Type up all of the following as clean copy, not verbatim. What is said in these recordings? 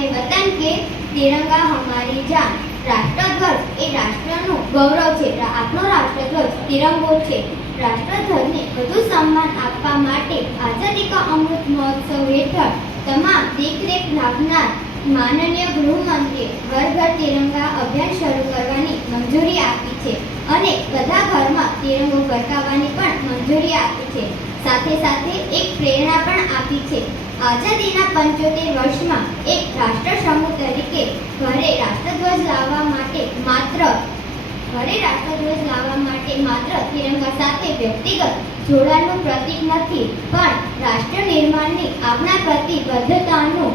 अपने वतन के तिरंगा हमारी जान। राष्ट्रध्वज ए राष्ट्रનું ગૌરવ છે। આપણો રાષ્ટ્રધ્વજ તિરંગો છે। રાષ્ટ્રધ્વજને વધુ સન્માન આપવા માટે આઝાદી કા અમૃત મહોત્સવ હેઠળ તમામ દેખરેખ રાખનાર માનનીય ગૃહમંત્રીએ હર ઘર તિરંગા અભિયાન શરૂ કરવાની મંજૂરી આપી છે અને બધા ઘરમાં તિરંગો ફરકાવવાની પણ મંજૂરી આપી છે। સાથે સાથે એક પ્રેરણા પણ આપી છે। આઝાદીના 75 વર્ષમાં એક રાષ્ટ્ર સમૂહ તરીકે ઘરે રાષ્ટ્રધ્વજ લાવવા માટે માત્ર તિરંગા સાથે વ્યક્તિગત જોડાણનું પ્રતીક નથી, પણ રાષ્ટ્ર નિર્માણની આપણા પ્રતિબદ્ધતાનું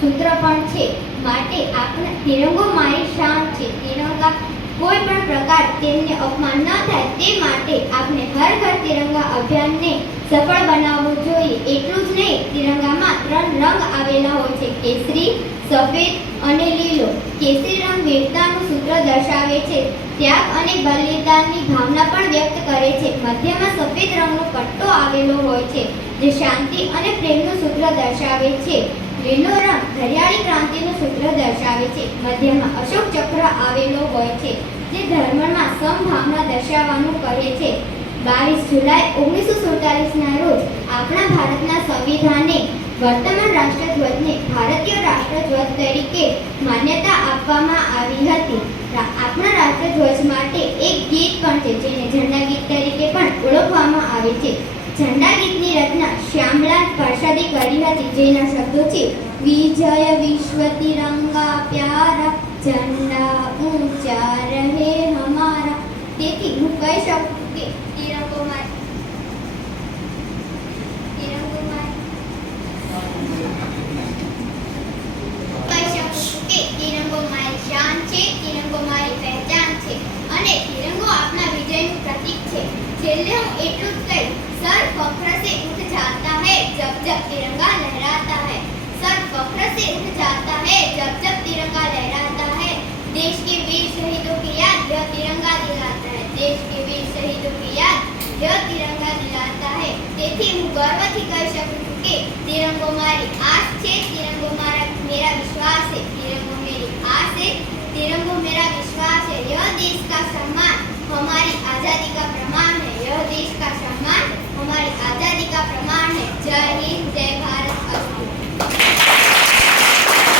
સૂત્ર પણ છે। માટે આપણે તિરંગો મારી શાન છે। તિરંગા કોઈ પણ પ્રકાર તેમને અપમાન ન થાય તે માટે આપણે હર ઘર તિરંગા અભિયાનને સફળ બનાવવું જોઈએ। એટલું જ નહીં, તિરંગામાં 3 રંગ આવેલા હોય છે, કેસરી, સફેદ અને લીલો। કેસરી રંગ વીરતાનું સૂત્ર દર્શાવે છે, ત્યાગ અને બલિદાનની ભાવના પણ વ્યક્ત કરે છે। મધ્યમાં સફેદ રંગનો પટ્ટો આવેલો હોય છે, જે શાંતિ અને પ્રેમનું સૂત્ર દર્શાવે છે। લીલો રંગ હરિયાળી ક્રાંતિનું સૂત્ર દર્શાવે છે। મધ્યમાં અશોક ચક્ર આવેલો હોય છે, જે ધર્મમાં સમભાવના દર્શાવવાનું કહે છે। 22 જુલાઈ 1947ના રોજ આપણા ભારતના સંવિધાને વર્તમાન રાષ્ટ્રધ્વજને ભારતીય રાષ્ટ્રધ્વજ તરીકે માન્યતા આપવામાં આવી હતી। આપણા રાષ્ટ્રધ્વજ માટે એક ગીત પણ છે, જેને ઝંડા ગીત તરીકે પણ ઓળખવામાં આવે છે। ઝંડા ગીતની રચના શ્યામલાલ પ્રસાદે કરી હતી, જેના શબ્દો છે, વિજય વિશ્વ તિરંગા પ્યારા, ઝંડા ઊંચા રહે હમારા। તેથી હું કહી શકું કે તિરંગો મારી શાન છે, તિરંગો મારી પહેચાન છે અને તિરંગો આપના વિજયનું પ્રતીક છે। છેલ્લે હું એટલું જ કહીશ, સર ફખ્ર से उठ जाता है जब जब तिरंगा लहराता है। सर फख्र से उठ जाता है जब जब तिरंगा लहराता है। देश के वीर शहीदों की याद यह तिरंगा दिलाता है। देश के वीर शहीदों की याद यह तिरंगा दिलाता है। તેથી હું ગર્વથી કહી શકું છું કે તિરંગો મારી આસ છે, તિરંગો मेरा विश्वास है। तिरंगो मेरी आस है, तिरंगो मेरा विश्वास है। यह देश का सम्मान हमारी आज़ादी का प्रमाण है। यह देश का सम्मान हमारी आज़ादी का प्रमाण है। जय हिंद, जय